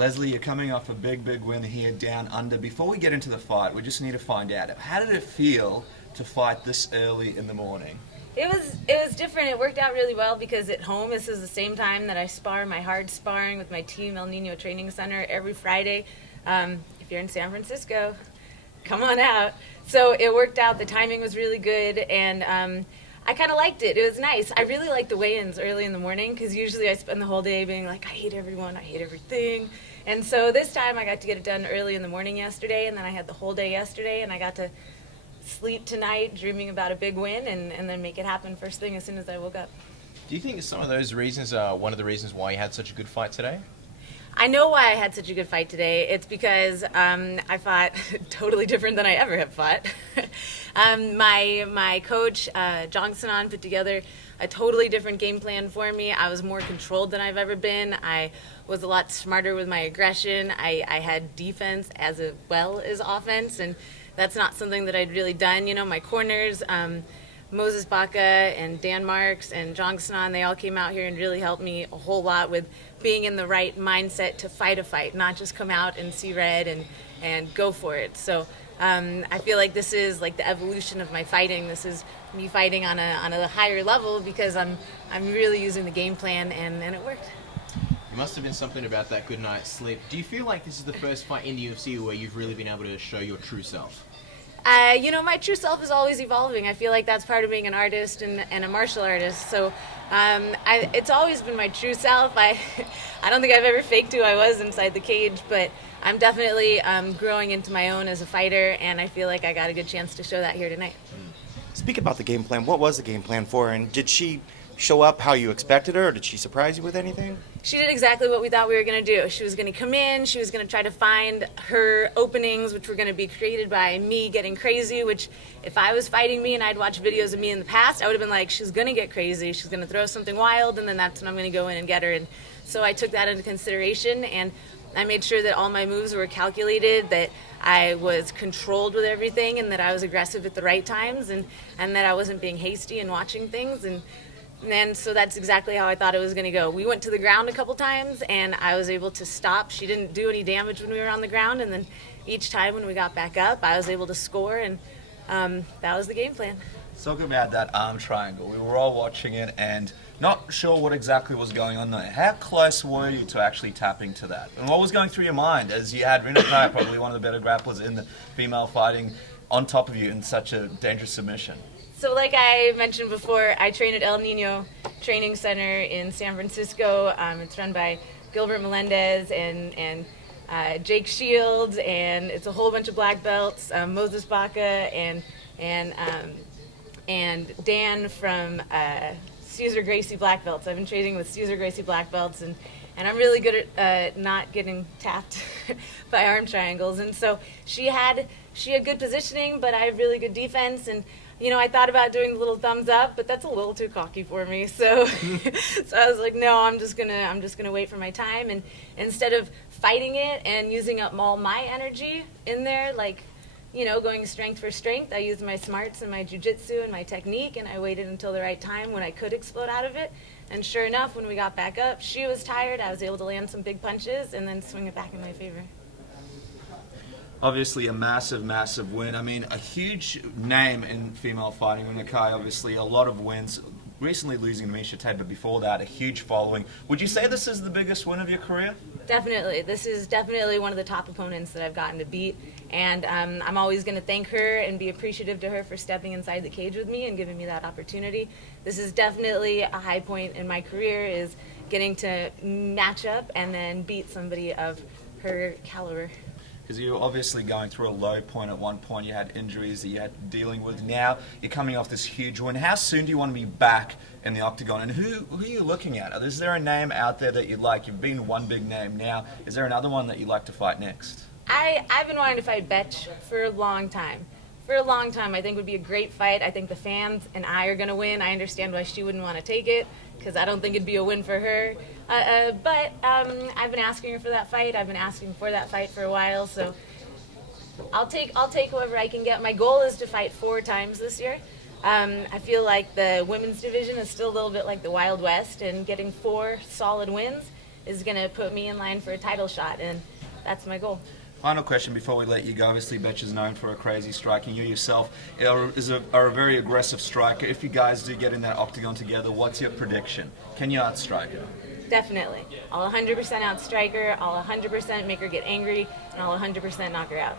Leslie, you're coming off a big, big win here down under. Before we get into the fight, we just need to find out, how did it feel to fight this early in the morning? It was different. It worked out really well because at home this is the same time that I spar my hard sparring with my team, El Nino Training Center, every Friday. If you're in San Francisco, come on out. So it worked out. The timing was really good, and I kind of liked it. It was nice. I really like the weigh-ins early in the morning because usually I spend the whole day being like, I hate everyone, I hate everything. And so this time I got to get it done early in the morning yesterday, and then I had the whole day yesterday, and I got to sleep tonight dreaming about a big win and then make it happen first thing as soon as I woke up. Do you think some of those reasons are one of the reasons why you had such a good fight today? I know why I had such a good fight today. It's because I fought totally different than I ever have fought. My coach, Jong Sanan, put together a totally different game plan for me. I was more controlled than I've ever been. I was a lot smarter with my aggression. I had defense as well as offense, and that's not something that I'd really done. You know, my corners, Moses Baca and Dan Marks and Jong Sanan, they all came out here and really helped me a whole lot with being in the right mindset to fight a fight, not just come out and see red and go for it. So I feel like this is like the evolution of my fighting. This is me fighting on a higher level because I'm really using the game plan, and it worked. It must have been something about that good night's sleep. Do you feel like this is the first fight in the UFC where you've really been able to show your true self? My true self is always evolving. I feel like that's part of being an artist and a martial artist. So it's always been my true self. I don't think I've ever faked who I was inside the cage, but I'm definitely growing into my own as a fighter, and I feel like I got a good chance to show that here tonight. Speak about the game plan. What was the game plan for her, and did she show up how you expected her, or did she surprise you with anything? She did exactly what we thought we were going to do. She was going to come in, she was going to try to find her openings, which were going to be created by me getting crazy, which if I was fighting me and I'd watched videos of me in the past, I would have been like, she's going to get crazy, she's going to throw something wild, and then that's when I'm going to go in and get her. And so I took that into consideration, and I made sure that all my moves were calculated, that I was controlled with everything, and that I was aggressive at the right times, and that I wasn't being hasty and watching things. And so that's exactly how I thought it was going to go. We went to the ground a couple times, and I was able to stop. She didn't do any damage when we were on the ground, and then each time when we got back up, I was able to score, and that was the game plan. Talking about that arm triangle, we were all watching it and not sure what exactly was going on there. How close were you to actually tapping to that? And what was going through your mind as you had Rina Kaya, probably one of the better grapplers in the female fighting, on top of you in such a dangerous submission? So like I mentioned before, I train at El Nino Training Center in San Francisco. It's run by Gilbert Melendez and Jake Shields, and it's a whole bunch of black belts, Moses Baca and Dan from Cesar Gracie black belts. I've been training with Cesar Gracie black belts, and I'm really good at not getting tapped by arm triangles. And so she had good positioning, but I have really good defense. And I thought about doing the little thumbs up, but that's a little too cocky for me. So, so I was like, no, I'm just gonna wait for my time. And instead of fighting it and using up all my energy in there, like, going strength for strength, I used my smarts and my jiu-jitsu and my technique, and I waited until the right time when I could explode out of it. And sure enough, when we got back up, she was tired. I was able to land some big punches and then swing it back in my favor. Obviously a massive, massive win. I mean, a huge name in female fighting. Rina Kaya, obviously a lot of wins. Recently losing to Misha Tate, but before that, a huge following. Would you say this is the biggest win of your career? Definitely. This is definitely one of the top opponents that I've gotten to beat. And I'm always going to thank her and be appreciative to her for stepping inside the cage with me and giving me that opportunity. This is definitely a high point in my career, is getting to match up and then beat somebody of her caliber. Because you're obviously going through a low point at one point. You had injuries that you had dealing with. Now you're coming off this huge win. How soon do you want to be back in the octagon? And who are you looking at? Is there a name out there that you'd like? You've been one big name now. Is there another one that you'd like to fight next? I've been wanting to fight Betch for a long time. I think it would be a great fight. I think the fans and I are going to win. I understand why she wouldn't want to take it, because I don't think it'd be a win for her. But I've been asking her for that fight. I've been asking for that fight for a while, so I'll take whoever I can get. My goal is to fight 4 times this year. I feel like the women's division is still a little bit like the Wild West, and getting 4 solid wins is going to put me in line for a title shot, and that's my goal. Final question before we let you go. Obviously, Betch is known for a crazy striking. You yourself are a very aggressive striker. If you guys do get in that octagon together, what's your prediction? Can you outstrike her? Definitely. I'll 100% outstrike her, I'll 100% make her get angry, and I'll 100% knock her out.